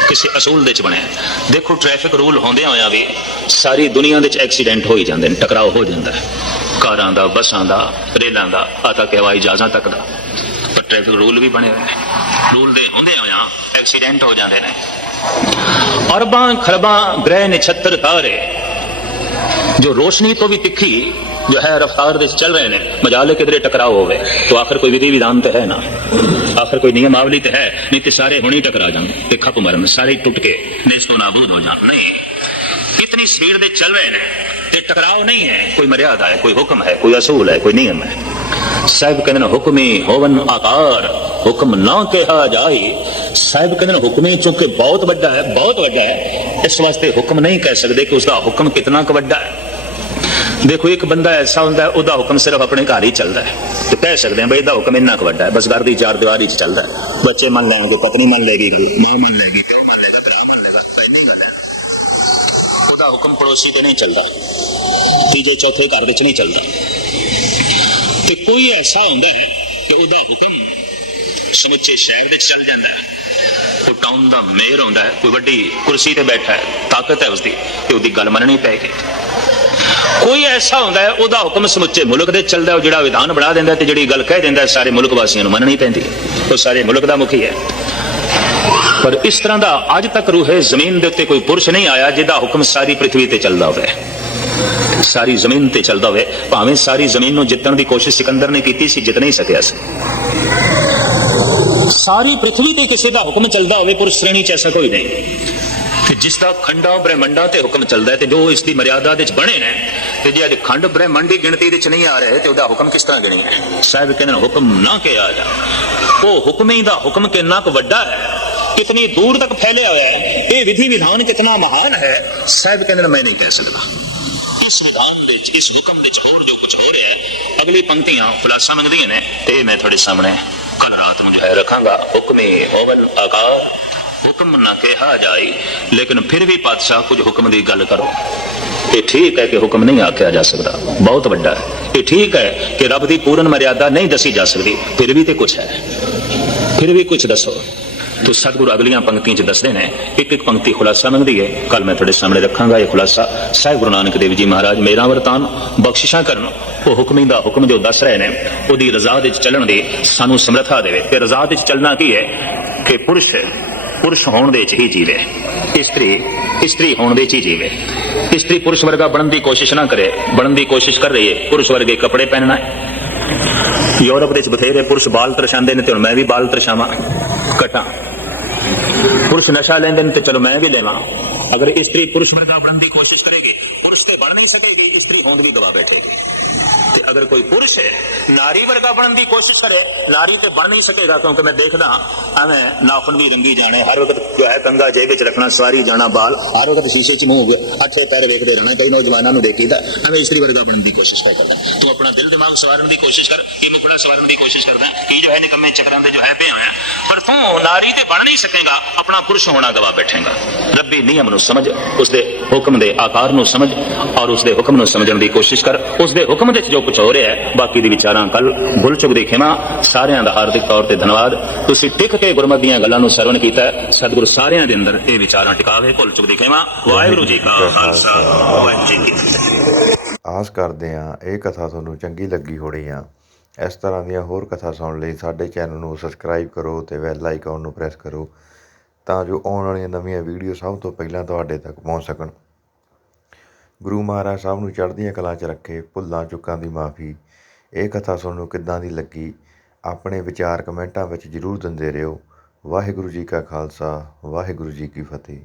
Speaker 1: ਕਿਸੇ ਅਸੂਲ ਦੇ ਵਿੱਚ ਬਣਿਆ ਦੇਖੋ ਟ੍ਰੈਫਿਕ ਰੂਲ ਹੁੰਦਿਆਂ ਹੋਇਆ ਵੀ ਸਾਰੀ ਦੁਨੀਆ ਦੇ ਵਿੱਚ ਐਕਸੀਡੈਂਟ ਹੋ ਹੀ ਜਾਂਦੇ ਨੇ ਟਕਰਾਓ ਹੋ ਜਾਂਦਾ ਹੈ। ਕਾਰਾਂ ਦਾ, ਬੱਸਾਂ ਦਾ, ਰੇਲਾਂ ਦਾ, ਆ ਤੱਕ ਹਵਾਈ ਜਹਾਜ਼ਾਂ ਤੱਕ ਦਾ। ਟ੍ਰੈਫਿਕ ਰੂਲ ਵੀ ਬਣੇ ਹੋਏ ਨੇ ਰੂਲ ਦੇ ਹੁੰਦਿਆਂ ਹੋਇਆਂ ਐਕਸੀਡੈਂਟ ਹੋ ਜਾਂਦੇ ਨੇ ਅਰਬਾਂ ਖਰਬਾਂ ਗ੍ਰਹਿ ਨਛੱਤਰ ਤਾਰੇ ਜੋ ਰੋਸ਼ਨੀ ਤੋਂ ਵੀ ਤਿੱਖੀ ਜੋ ਹੈ ਰਫਤਾਰ ਦੇ ਚੱਲ ਰਹੇ ਨੇ ਮਜਾਲੇ ਕਿਧਰੇ ਟਕਰਾਓ ਹੋਵੇ तो आखिर कोई विधि विधान तो है ना आखिर कोई नियमावली तो है नहीं तो सारे हुणी टकरा जान ते खप मरन सारे टूट के नेस्तो नाबूद हो जान नहीं ਇਤਨੀ ਸਪੀਡ ਦੇ ਚੱਲ ਰਹੇ ਨੇ ਤੇ ਟਕਰਾਓ ਨਹੀਂ ਹੈ ਕੋਈ ਮਰਿਆਦਾ ਹੈ ਕੋਈ ਹੁਕਮ ਹੈ ਕੋਈ ਅਸੂਲ ਹੈ ਕੋਈ ਨਿਯਮ ਹੈ ਸਾਹਿਬ ਕਹਿੰਦੇ ਨੇ ਹੁਕਮੀ ਹੋਵਨ ਆਕਾਰ ਹੁਕਮ ਨਾ ਕਿਹਾ ਜਾਏ ਸਾਹਿਬ ਕਹਿੰਦੇ ਨੇ ਹੁਕਮੀ ਚੁੱਕੇ ਬਹੁਤ ਵੱਡਾ ਹੈ ਬਹੁਤ ਵੱਡਾ ਹੈ ਇਸ ਵਾਸਤੇ ਹੁਕਮ ਨਹੀਂ ਕਹਿ ਸਕਦੇ ਕਿ ਉਸ ਦਾ ਹੁਕਮ ਕਿਤਨਾ ਕੁ ਵੱਡਾ ਹੈ ਦੇਖੋ ਇੱਕ ਬੰਦਾ ਐਸਾ ਹੁੰਦਾ ਉਹਦਾ ਹੁਕਮ ਸਿਰਫ ਆਪਣੇ ਘਰ ਹੀ ਚੱਲਦਾ ਹੈ ਤੇ ਕਹਿ ਸਕਦੇ ਹਾਂ ਬਈ ਇਹਦਾ ਹੁਕਮ ਇੰਨਾ ਕੁ ਵੱਡਾ ਹੈ ਬਸ ਘਰ ਦੀ ਚਾਰ ਦੀਵਾਰੀ 'ਚ ਚੱਲਦਾ ਹੈ ਬੱਚੇ ਮੰਨ ਲੈਣਗੇ ਪਤਨੀ ਮੰਨ ਲੇਗੀ ਮਾਂ ਮੰਨ ਲੇਗੀ ਪਿਓ ਮੰਨ ਲੇਗਾ ਭਰਾ ਮੰਨ ਲੇਗਾ ਇੰਨੀ ਗੱਲ ਹੈ ਉਹਦਾ ਹੁਕਮ ਪੜੋਸੀ ਤੇ ਨਹੀਂ ਚੱਲਦਾ। ਤੀਜੇ, ਚੌਥੇ ਘਰ ਵਿੱਚ ਨਹੀਂ ਚੱਲਦਾ। ਤੇ ਕੋਈ ਐਸਾ ਹੁੰਦਾ ਹੈ ਕਿ ਉਹਦਾ ਹੁਕਮ ਸਮੁੱਚੇ ਸ਼ਹਿਰ ਵਿੱਚ ਚੱਲ ਜਾਂਦਾ ਹੈ। ਉਹ ਟਾਊਨ ਦਾ ਮੇਅਰ ਹੁੰਦਾ ਹੈ, ਕੋਈ ਵੱਡੀ ਕੁਰਸੀ ਤੇ ਬੈਠਾ ਹੈ, ਤਾਕਤ ਹੈ ਉਸਦੀ ਤੇ ਉਹਦੀ ਗੱਲ ਮੰਨਣੀ ਪਏਗੀ ਕੋਈ ਐਸਾ ਹੁੰਦਾ ਹੈ, ਉਹਦਾ ਹੁਕਮ ਸਮੁੱਚੇ ਮੁਲਕ ਦੇ ਚੱਲਦਾ ਉਹ ਜਿਹੜਾ ਵਿਧਾਨ ਬਣਾ ਦਿੰਦਾ ਤੇ ਜਿਹੜੀ ਗੱਲ ਕਹਿ ਦਿੰਦਾ ਸਾਰੇ ਮੁਲਕ ਵਾਸੀਆਂ ਨੂੰ ਮੰਨਣੀ ਪੈਂਦੀ ਉਹ ਸਾਰੇ ਮੁਲਕ ਦਾ ਮੁਖੀ ਹੈ। ਪਰ ਇਸ ਤਰ੍ਹਾਂ ਦਾ ਅੱਜ ਤੱਕ ਰੂਹੇ ਜ਼ਮੀਨ ਦੇ ਉੱਤੇ ਕੋਈ ਪੁਰਸ਼ ਨਹੀਂ ਆਇਆ ਜਿਹਦਾ ਹੁਕਮ ਸਾਰੀ ਪ੍ਰithvi ਤੇ ਚੱਲਦਾ ਹੋਵੇ। ਸਾਰੀ ਜ਼ਮੀਨ ਤੇ ਚੱਲਦਾ ਹੋਵੇ। ਭਾਵੇਂ ਸਾਰੀ ਜ਼ਮੀਨ ਨੂੰ ਜਿੱਤਣ ਦੀ ਕੋਸ਼ਿਸ਼ ਸਿਕੰਦਰ ਨੇ ਕੀਤੀ ਸੀ, ਜਿੱਤ ਨਹੀਂ ਸਕਿਆ ਸੀ। ਸਾਰੀ ਪ੍ਰithvi ਤੇ ਕਿਸੇ ਦਾ ਹੁਕਮ ਚੱਲਦਾ ਹੋਵੇ, ਪੁਰਸ਼ ਸ਼੍ਰੇਣੀ ਚ ਐਸਾ ਕੋਈ ਨਹੀਂ। ਕਿ ਜਿਸ ਦਾ ਖੰਡਾਂ ਬ੍ਰਹਿਮੰਡਾਂ ਤੇ ਹੁਕਮ ਚੱਲਦਾ ਹੈ ਤੇ ਜੋ ਇਸ ਦੀ ਮਰਿਆਦਾ ਦੇ ਵਿੱਚ ਬਣੇ ਨੇ, ਤੇ ਜੇ ਅੱਜ ਖੰਡ ਬ੍ਰਹਿਮੰਡ ਦੀ ਗਿਣਤੀ ਵਿੱਚ ਨਹੀਂ ਆ ਰਹੇ, ਤੇ ਉਹਦਾ ਹੁਕਮ ਕਿਸ ਤਰ੍ਹਾਂ ਗਿਣੀਏ? ਸਾਹਿਬ ਕਹਿੰਦੇ ਨੇ, ਹੁਕਮ ਨਾ ਕਿਹਾ ਜਾ ਉਹ ਹੁਕਮੇ ਦਾ ਹੁਕਮ ਕਿੰਨਾ ਕੁ ਵੱਡਾ ਹੈ। ਕਿਤਨੀ ਦੂਰ ਤੱਕ ਫੈਲਿਆ ਹੋਇਆ ਹੈ ਇਹ ਵਿਧੀ ਵਿਧਾਨ ਕਿਤਨਾ ਮਹਾਨ ਹੈ ਸਾਹਿਬ ਕਹਿੰਦੇ ਨੇ ਮੈਂ ਨਹੀਂ ਕਹਿ ਸਕਦਾ ਇਸ ਵਿਧਾਨ ਵਿੱਚ ਇਸ ਹੁਕਮ ਵਿੱਚ ਹੋਰ ਜੋ ਕੁਝ ਹੋ ਰਿਹਾ ਹੈ ਅਗਲੀ ਪੰਕਤੀਆਂ ਖੁਲਾਸਾ ਮੰਗਦੀਆਂ ਨੇ ਤੇ ਮੈਂ ਤੁਹਾਡੇ ਸਾਹਮਣੇ ਕੱਲ ਰਾਤ ਨੂੰ ਜੋ ਹੈ ਰੱਖਾਂਗਾ ਹੁਕਮੇ ਹੋਵਲ ਆਕਾਰ ਹੁਕਮ ਨਾ ਕਿਹਾ ਜਾਏ ਲੇਕਿਨ ਫਿਰ ਵੀ ਪਾਤਸ਼ਾਹ ਕੁਝ ਹੁਕਮ ਦੀ ਗੱਲ ਕਰੋ ਇਹ ਠੀਕ ਹੈ ਕਿ ਹੁਕਮ ਨਹੀਂ ਆਖਿਆ ਜਾ ਸਕਦਾ ਬਹੁਤ ਵੱਡਾ ਹੈ ਇਹ ਠੀਕ ਹੈ ਕਿ ਰੱਬ ਦੀ ਪੂਰਨ ਮਰਿਆਦਾ ਨਹੀਂ ਦੱਸੀ ਜਾ ਸਕਦੀ ਫਿਰ ਵੀ ਤੇ ਕੁਝ ਹੈ ਫਿਰ ਵੀ ਕੁਝ ਦੱਸੋ ਤੋ ਸਤਿਗੁਰੂ ਅਗਲੀਆਂ ਪੰਕਤੀਆਂ ਚ ਦੱਸਦੇ ਨੇ, ਇੱਕ ਇੱਕ ਪੰਕਤੀ ਖੁਲਾਸਾ ਮੰਗਦੀ ਹੈ ਕੱਲ ਮੈਂ ਤੁਹਾਡੇ ਸਾਹਮਣੇ ਰੱਖਾਂਗਾ ਇਹ ਖੁਲਾਸਾ। ਸਾਹਿਬ ਗੁਰੂ ਨਾਨਕ ਦੇਵ ਜੀ ਮਹਾਰਾਜ, ਮੇਰਾ ਵਰਤਾਨ ਬਖਸ਼ਿਸ਼ਾਂ ਕਰਨ, ਉਹ ਹੁਕਮੀ ਦਾ ਹੁਕਮ ਜੋ ਦੱਸ ਰਹੇ ਨੇ, ਉਹਦੀ ਰਜ਼ਾ ਦੇ ਵਿੱਚ ਚੱਲਣ ਦੀ ਸਾਨੂੰ ਸਮਰੱਥਾ ਦੇਵੇ। ਤੇ ਰਜ਼ਾ ਦੇ ਵਿੱਚ ਚੱਲਣਾ ਕੀ ਹੈ ਕਿ ਪੁਰਸ਼ ਪੁਰਸ਼ ਹੋਣ ਦੇ ਵਿੱਚ ਹੀ ਜੀਵੇ। ਇਸਤਰੀ ਇਸਤਰੀ ਹੋਣ ਦੇ ਵਿੱਚ ਹੀ ਜੀਵੇ। ਇਸਤਰੀ ਪੁਰਸ਼ ਵਰਗਾ ਬਣਨ ਦੀ ਕੋਸ਼ਿਸ਼ ਨਾ ਕਰੇ। ਬਣਨ ਦੀ ਕੋਸ਼ਿਸ਼ ਕਰ ਰਹੀ ਹੈ ਪੁਰਸ਼ ਵਰਗੇ ਕੱਪੜੇ ਪਹਿਨਣਾ ਹੈ ਯੂਰਪ ਦੇ ਵਿੱਚ ਬਥੇਰੇ ਪੁਰਸ਼ ਬਾਲ ਤਰਸਾਉਂਦੇ ਨੇ ਤੇ ਹੁਣ ਮੈਂ ਵੀ ਬਾਲ ਤਰਸ਼ਾਵਾਂ ਕਟਾਂ ਪੁਰਸ਼ ਨਸ਼ਾ ਲੈਂਦੇ ਨੇ ਤੇ ਚਲੋ ਮੈਂ ਵੀ ਲੈਵਾਂ। ਅਗਰ ਇਸਤਰੀ ਪੁਰਸ਼ ਵਰਗਾ ਬਣਨ ਦੀ ਕੋਸ਼ਿਸ਼ ਕਰੇਗੀ, ਪੁਰਸ਼ ਤੇ ਬਣ ਨਹੀਂ ਸਕੇਗੀ ਇਸਤਰੀ ਹੋਂਦ ਵੀ ਗਵਾ ਬੈਠੇਗੀ। ਤੇ ਅਗਰ ਕੋਈ ਪੁਰਸ਼ ਹੈ, ਨਾਰੀ ਵਰਗਾ ਬਣਨ ਦੀ ਕੋਸ਼ਿਸ਼ ਕਰੇ, ਨਾਰੀ ਤੇ ਬਣ ਨਹੀਂ ਸਕੇਗਾ, ਕਿਉਂਕਿ ਮੈਂ ਦੇਖਦਾ ਐਵੇਂ ਨਾਖੂਨ ਵੀ ਰੰਗੀ ਜਾਣੇ, ਹਰ ਵਕਤ ਜੋ ਹੈ ਕੰਗਾ ਜੇਬ ਵਿੱਚ ਰੱਖਣਾ, ਸਵਾਰੀ ਜਾਣਾ, ਬਾਲ, ਹਰ ਵਕਤ ਸ਼ੀਸ਼ੇ 'ਚ ਮੂੰਹ ਅੱਠੇ ਪੈਰ ਵੇਖਦੇ ਰਹਿਣਾ, ਕਈ ਨੌਜਵਾਨਾਂ ਨੂੰ ਦੇਖੀਦਾ, ਐਵੇਂ ਇਸਤਰੀ ਵਰਗਾ ਬਣਨ ਦੀ ਕੋਸ਼ਿਸ਼ ਕਰਦਾ ਤੂੰ ਆਪਣਾ ਦਿਲ ਦਿਮਾਗ ਸਵਾਰਨ ਦੀ ਕੋਸ਼ਿਸ਼ ਕਰ ਮੁਕੜਾ ਸਵਾਰਨ ਦੀ ਕੋਸ਼ਿਸ਼ ਕਰਦਾ। ਕੀ ਜੋ ਹੈ ਨਿਕੰਮੇ ਚੱਕਰਾਂ ਤੇ ਜੋ ਹੈ ਪਿਆ ਹੋਇਆ। ਪਰ ਤੂੰ ਨਾਰੀ ਤੇ ਬਣ ਨਹੀਂ ਸਕੇਗਾ ਆਪਣਾ ਪੁਰਸ਼ ਹੋਣਾ ਗਵਾ ਬੈਠੇਗਾ। ਰੱਬੀ ਨਿਯਮ ਨੂੰ ਸਮਝ ਉਸ ਦੇ ਹੁਕਮ ਦੇ ਆਕਾਰ ਨੂੰ ਸਮਝ ਔਰ ਉਸ ਦੇ ਹੁਕਮ ਨੂੰ ਸਮਝਣ ਦੀ ਕੋਸ਼ਿਸ਼ ਕਰ। ਉਸ ਦੇ ਹੁਕਮ ਦੇ ਵਿੱਚ ਜੋ ਕੁਝ ਹੋ ਰਿਹਾ ਹੈ ਬਾਕੀ ਦੀ ਵਿਚਾਰਾਂ ਕੱਲ ਭੁੱਲ ਚੁੱਕ ਦੀ ਖਿਮਾ ਸਾਰਿਆਂ ਦਾ ਹਾਰਦਿਕ ਤੌਰ ਤੇ ਧੰਨਵਾਦ। ਤੁਸੀਂ ਟਿਕ ਕੇ ਗੁਰਮਤਿ ਦੀਆਂ ਗੱਲਾਂ ਨੂੰ ਸਰਵਣ ਕੀਤਾ। ਸਤਿਗੁਰੂ ਸਾਰਿਆਂ ਦੇ ਅੰਦਰ ਇਹ ਵਿਚਾਰਾਂ ਟਿਕਾਵੇ ਭੁੱਲ ਚੁੱਕ ਦੀ ਖਿਮਾ ਵਾਹਿਗੁਰੂ ਜੀ ਕਾ ਖਾਲਸਾ। ਵਾਹਿਗੁਰੂ ਜੀ ਕੀ ਫਤਿਹ।
Speaker 2: ਆਸ ਕਰਦੇ ਹਾਂ ਇਹ ਕਥਾ ਤੁਹਾਨੂੰ ਚੰਗੀ ਲੱਗੀ ਹੋਣੀ ਆ। ਇਸ ਤਰ੍ਹਾਂ ਦੀਆਂ ਹੋਰ ਕਥਾ ਸੁਣਨ ਲਈ, ਸਾਡੇ ਚੈਨਲ ਨੂੰ ਸਬਸਕ੍ਰਾਈਬ ਕਰੋ ਅਤੇ ਬੈਲ ਆਈਕਨ ਨੂੰ ਪ੍ਰੈਸ ਕਰੋ ਤਾਂ ਜੋ ਆਉਣ ਵਾਲੀਆਂ ਨਵੀਆਂ ਵੀਡੀਓ ਸਭ ਤੋਂ ਪਹਿਲਾਂ ਤੁਹਾਡੇ ਤੱਕ ਪਹੁੰਚ ਸਕਣ। ਗੁਰੂ ਮਹਾਰਾਜ ਸਾਹਿਬ ਨੂੰ ਚੜ੍ਹਦੀਆਂ ਕਲਾਂ 'ਚ ਰੱਖੇ, ਭੁੱਲਾਂ, ਚੁੱਕਾਂ ਦੀ ਮਾਫੀ, ਇਹ ਕਥਾ ਸੁਣਨ ਨੂੰ ਕਿੱਦਾਂ ਦੀ ਲੱਗੀ, ਆਪਣੇ ਵਿਚਾਰ ਕਮੈਂਟਾਂ ਵਿੱਚ ਜ਼ਰੂਰ ਦਿੰਦੇ ਰਹੋ। ਵਾਹਿਗੁਰੂ ਜੀ ਕਾ ਖਾਲਸਾ, ਵਾਹਿਗੁਰੂ ਜੀ ਕੀ ਫਤਿਹ।